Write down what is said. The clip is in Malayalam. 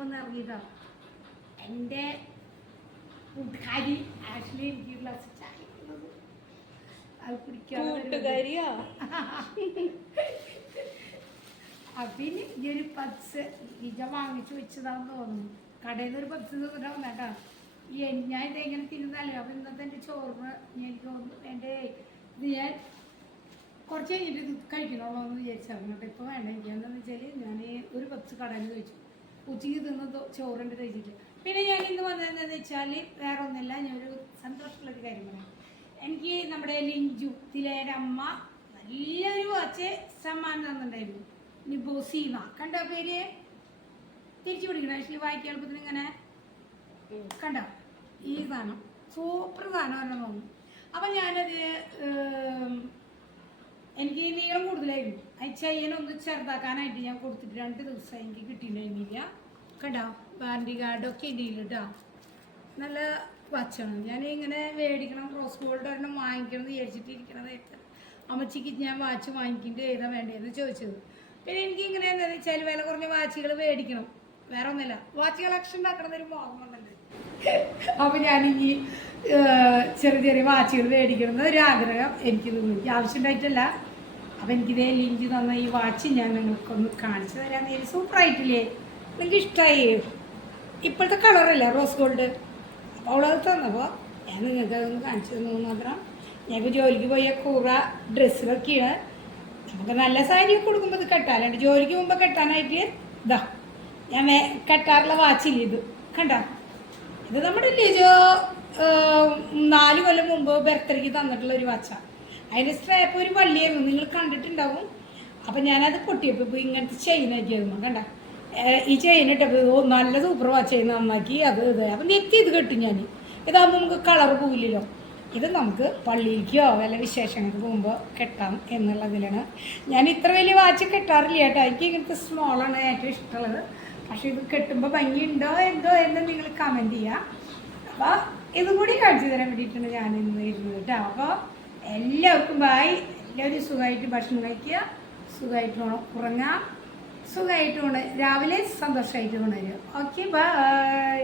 വന്ന് ഇറങ്ങിയതാ. എന്റെ കൂട്ടുകാരി ആക്ച്വലി എനിക്ക് ഗ്ലാസ് ചായ അത് കുടിക്കാൻ പിന്നെ ഈ ഒരു പപ്സ് ഇജ വാങ്ങിച്ചു വെച്ചതാണെന്ന് തോന്നുന്നു. കടയിൽ നിന്ന് ഒരു പപ്സ് തിന്നിട്ട് വന്നേട്ടാ ഈ ഞാൻ ഇത് എങ്ങനെ തിന്നാലോ അപ്പം ഇന്നത്തെ എന്റെ ചോറിന് എനിക്ക് തോന്നുന്നു എന്റെ ഇത് ഞാൻ കുറച്ച് കഴിഞ്ഞിട്ട് കഴിക്കണമല്ലോ എന്ന് വിചാരിച്ചായിരുന്നു അങ്ങോട്ട് ഇപ്പോൾ വേണ്ട? എനിക്ക് എന്താണെന്ന് വെച്ചാൽ ഞാൻ ഒരു പപ്സ് കടയിൽ നിന്ന് കഴിച്ചു. ഉച്ചയ്ക്ക് തിന്നത് ചോറിന്റെ ചോറുണ്ട് പിന്നെ ഞാൻ ഇന്ന് വന്നതെന്ന് വെച്ചാൽ വേറെ ഒന്നുമില്ല ഞാനൊരു സന്തോഷമുള്ളൊരു കാര്യം പറയാം. എനിക്ക് നമ്മുടെ ലിഞ്ചു തിലേരെ അമ്മ നല്ലൊരു വാച്ച് സമ്മാനം തന്നിട്ടുണ്ടായിരുന്നു. ഇനി ബോസീമ. കണ്ടോ പേര്? തിരിച്ചു പിടിക്കണം? ആക്ച്വലി വായിക്കാൻ എളുപ്പത്തിന് ഇങ്ങനെ കണ്ടോ? ഈ സാധനം സൂപ്പർ സാധനം തന്നെ തോന്നുന്നു. അപ്പം ഞാനത് ഏം, ഈ നീളം കൂടുതലായിരുന്നു. അത് ചെയ്യനൊന്ന് ചെറുതാക്കാനായിട്ട് ഞാൻ കൊടുത്തിട്ട് രണ്ട് ദിവസം എനിക്ക് കിട്ടിയിട്ടുണ്ടായിരുന്നില്ല. കേട്ടോ വാറണ്ടി കാർഡൊക്കെ ഇതിൽ കേട്ടോ നല്ല വച്ചാണ് ഞാൻ ഇങ്ങനെ മേടിക്കണം റോസ് ഗോൾഡ് ഒരെണ്ണം വാങ്ങിക്കണം എന്ന് വിചാരിച്ചിട്ട് ഇരിക്കണതായിട്ട് അമ്മച്ചിക്ക് ഞാൻ വാച്ച് വാങ്ങിക്കേണ്ടി ഏതാ വേണ്ടതെന്ന് ചോദിച്ചത്. പിന്നെ എനിക്ക് ഇങ്ങനെ എന്താ വെച്ചാൽ വില കുറഞ്ഞ വാച്ചുകൾ മേടിക്കണം. വേറെ ഒന്നുമില്ല. വാച്ച് കളക്ഷൻ ഉണ്ടാക്കണം മോഹമുണ്ടല്ലേ മോഹമുണ്ടല്ലോ അപ്പോൾ ഞാനിനി ചെറിയ ചെറിയ വാച്ചുകൾ മേടിക്കണം എന്നൊരു ആഗ്രഹം എനിക്ക് തോന്നുന്നു. എനിക്ക് ആവശ്യമുണ്ടായിട്ടല്ല. അപ്പം എനിക്കിതേ ലിങ്ക് തന്ന ഈ വാച്ച് ഞാൻ നിങ്ങൾക്കൊന്ന് കാണിച്ചു തരാൻ നേരി സൂപ്പറായിട്ടില്ലേ? നിങ്ങൾക്ക് ഇഷ്ടമായി ഇപ്പോഴത്തെ കളറല്ലേ റോസ് ഗോൾഡ് അപ്പോൾ അവളത് തന്നപ്പോൾ ഞാൻ നിങ്ങൾക്ക് അതൊന്ന് കാണിച്ചു തന്നു മാത്രം. ഞങ്ങൾക്ക് ജോലിക്ക് പോയ കൂറ ഡ്രസ്സുകളൊക്കെയാണ് നമുക്ക് നല്ല സാരിയൊക്കെ കൊടുക്കുമ്പോൾ ഇത് കെട്ടാലുണ്ട് ജോലിക്ക് മുമ്പ് കെട്ടാനായിട്ട് ഇതാ ഞാൻ കെട്ടാറുള്ള വാച്ചില്ല ഇത്? കണ്ടോ? ഇത് നമ്മുടെ ലിജോ നാല് കൊല്ലം മുമ്പ് ബർത്ത്ഡേക്ക് തന്നിട്ടുള്ള ഒരു വാച്ചാണ് അതിന്റെ സ്ട്രാപ്പ് ഒരു വള്ളിയായിരുന്നു. നിങ്ങൾ കണ്ടിട്ടുണ്ടാവും. അപ്പം ഞാനത് പൊട്ടിയപ്പോൾ ഇങ്ങനത്തെ ചെയിൻ ആക്കിയായിരുന്നു കണ്ട? ഈ ചെയിൻ ഇട്ടപ്പോൾ നല്ല സൂപ്പർ വാച്ച് നന്നാക്കി. അത് ഇത്. അപ്പം നെത്തി ഇത് കെട്ടും ഞാൻ ഇതാകുമ്പോൾ നമുക്ക് കളർ പോവില്ലല്ലോ. ഇത് നമുക്ക് പള്ളിയിലേക്കോ വല്ല വിശേഷങ്ങൾക്ക് പോകുമ്പോൾ കെട്ടാം എന്നുള്ളതിലാണ്. ഞാൻ ഇത്ര വലിയ വാച്ച് കെട്ടാറില്ല കേട്ടോ. എനിക്ക് ഇങ്ങനത്തെ സ്മോളാണ് ഏറ്റവും ഇഷ്ടമുള്ളത്. പക്ഷേ ഇത് കെട്ടുമ്പോൾ ഭംഗിയുണ്ടോ എന്തോ എന്ന് നിങ്ങൾ കമന്റ് ചെയ്യുക അപ്പോൾ ഇതും കൂടി കാണിച്ചു തരാൻ വേണ്ടിയിട്ടാണ് ഞാൻ ഇന്ന് ഇരുന്നത് കേട്ടോ. അപ്പോൾ എല്ലാവർക്കും ബായ് എല്ലാവരും സുഖമായിട്ട് ഭക്ഷണം കഴിക്കുക. സുഖമായിട്ട് ഉറങ്ങാം. സുഖമായിട്ട് ഉണ രാവിലെ സന്തോഷമായിട്ട് ഉണരുക. Okay bye